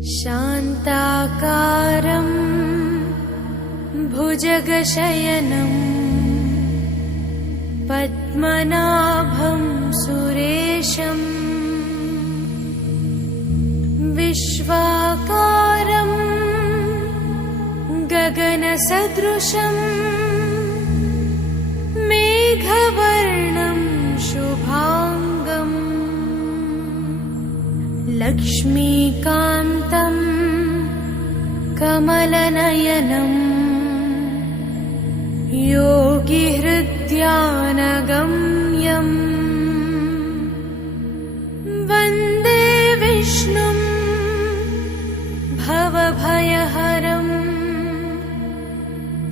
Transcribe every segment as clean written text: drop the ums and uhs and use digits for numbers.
शान्ताकारं भुजगशयनं पद्मनाभं सुरेशं विश्वाकारं गगनसदृशं मेघवर्णं शुभांगं लक्ष्मीकान्तं कमलनयनं योगिहृद्यानगम्यं वन्दे विष्णुं भवभयहरं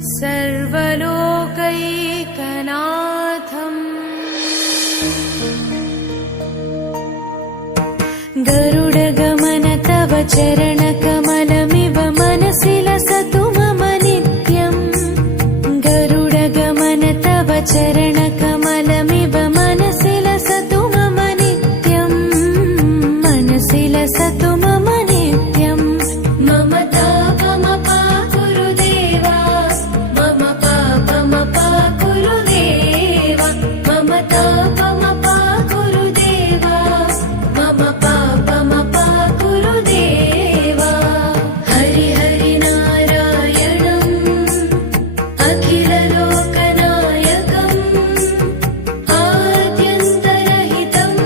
सर्वलोकैकनाथम्। गरुडगमन तव चरणकमलमिव मनसि लसतु मम नित्यम्। गरुडगमन तव चरणकमलमिव मनसि लसतु मम नित्यम्। मनसि लसतु मम नित्यम्। मम तापमपा गुरुदेवा, मम पापमपा गुरुदेवा, मम तापमपा गुरुदेवा, मम पापमपा गुरुदेवा। हरि हरि नारायणम् अखिललोकनायकम् आद्यन्तरहितम्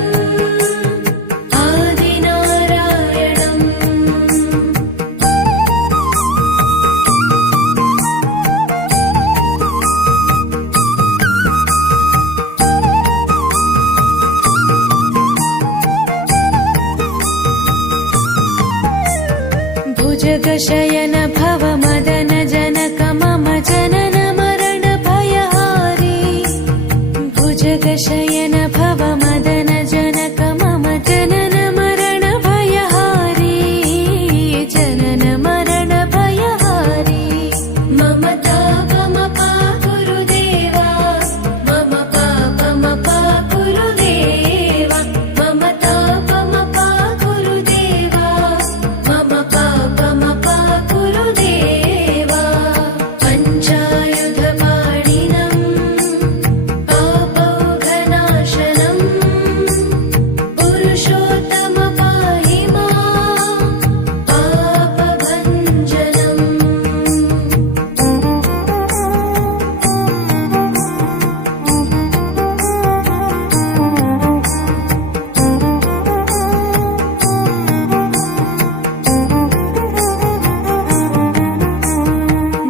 आदिनारायणम्। भुजगशयन भव मदन जनक मम जनन मरण भयहारी। भुजगशयन भव मदन जनक मम जनन मरण भयहारी। जनन मरण भयहारी। मम तापमपा गुरुदेवा, मम पापमपा गुरुदेवा, मम तापमपा गुरुदेवा, मम पापमपा गुरुदेवा। पञ्चायुधपाणिनम् पापौघनाशनम् पुरुषोत्तम पाहि माम् पापभञ्जनम्।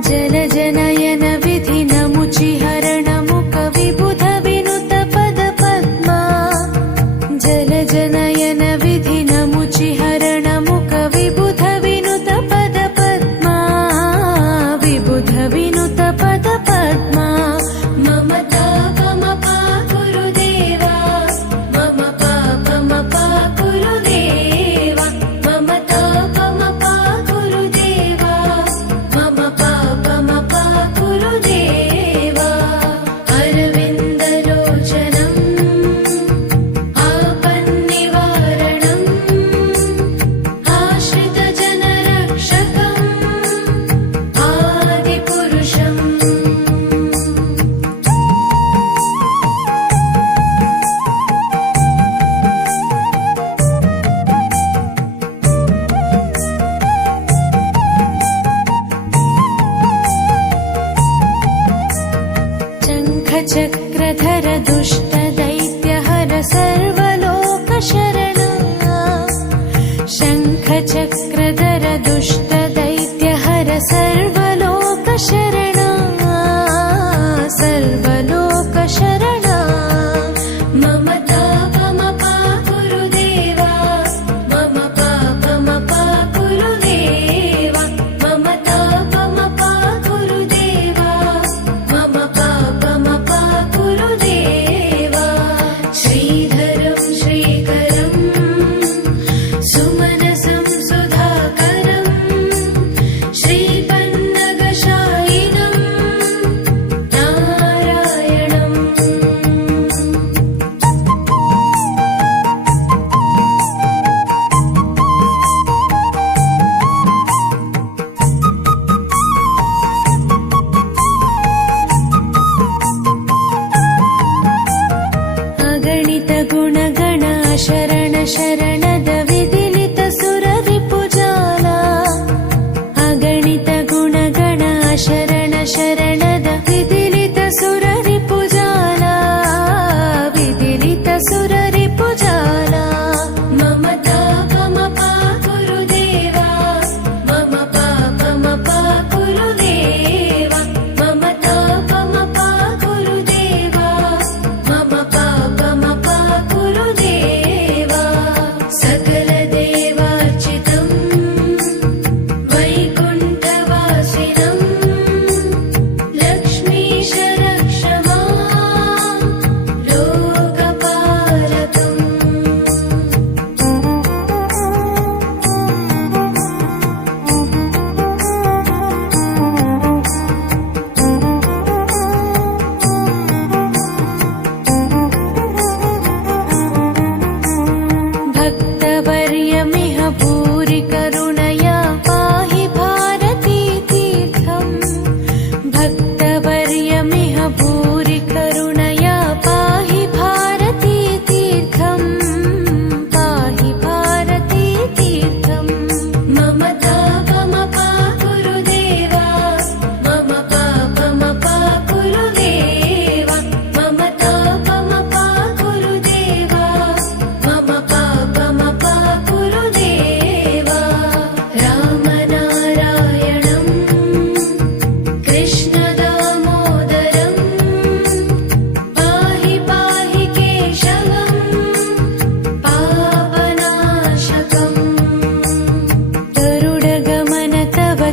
जलजनयन विधिनमुचिहरणमुख विबुध विनुत पद पद्मा। जलजनयन विधिनमुचिहरणमुख विबुध विनुत पद पद्मा। विबुध विनुत पद पद्मा। मम तापमपा गुरुदेवा, मम पापमपा गुरुदेवा, मम तापमपा गुरुदेवा, मम पापमपा गुरुदेवा। अरविन्दलोचनम् आपन्निवारणम् आश्रितजनरक्षकम् आदिपुरुषम्। शङ्खचक्रधर दुष्टदैत्यहर सर्वलोकशरणा। शङ्खचक्रधर दुष्टदैत्यहर सर्वलोकशरणा। सर्वलोकशरणा। मम तापमपा गुरुदेवा, मम पापमपा गुरुदेवा, मम तापमपा गुरुदेवा, मम पापमपा गुरुदेवा। श्रीधरं श्रीकरं सुमनसं सुधाकरम्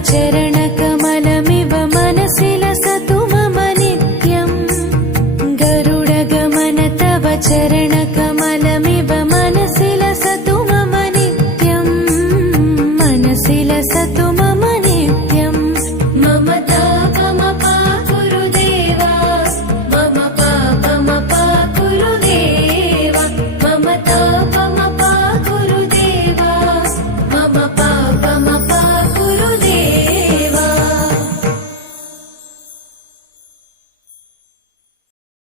चरणकमलमिव मनसि लसतु मम नित्यम् गरुडगमन तव चरण